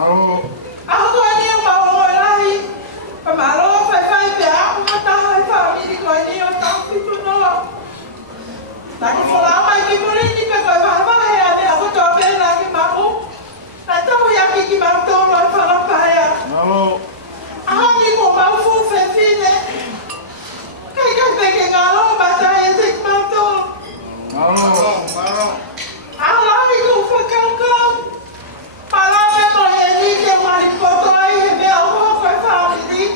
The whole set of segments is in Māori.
Ako ko niyo mawawalahi. Pamalo, fay pe ako matahay family ko niyo tapos ito no. Lagi selama iki murid di pe fay ade ako to pe lagi mau. Nata mo yaki ki mau to lo fala paya. Ako ni ko mau fu fe fine. Kai ka pe ke ngalo batay sik mau to. Ako ni ko fa kang. Palame mo yeli ke mari poto ai he be ako fa family.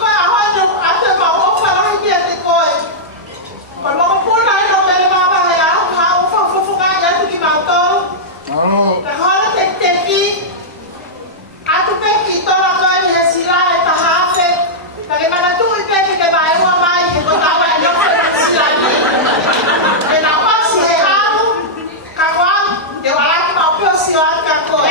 Ba ako no ate ba ako fa ai ke te koi. Kalau pun lain orang bapa ya, kau fokus aja tu di motor. Kalau tek-teki, aku pergi tolak kau ni silai tahafe. Bagaimana tu pergi ke bayi orang bayi, kau tahu yang kau silai ni. Kenapa sih hal? Kawan, dia lagi mau persiapan kau.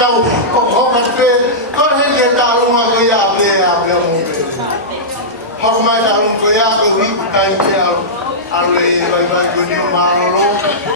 tau ko ma pe ko he ke ta lu ma ko ya be mo be ha ma ta lu ko ya ko wi ka ya ale vai vai ko ni ma lo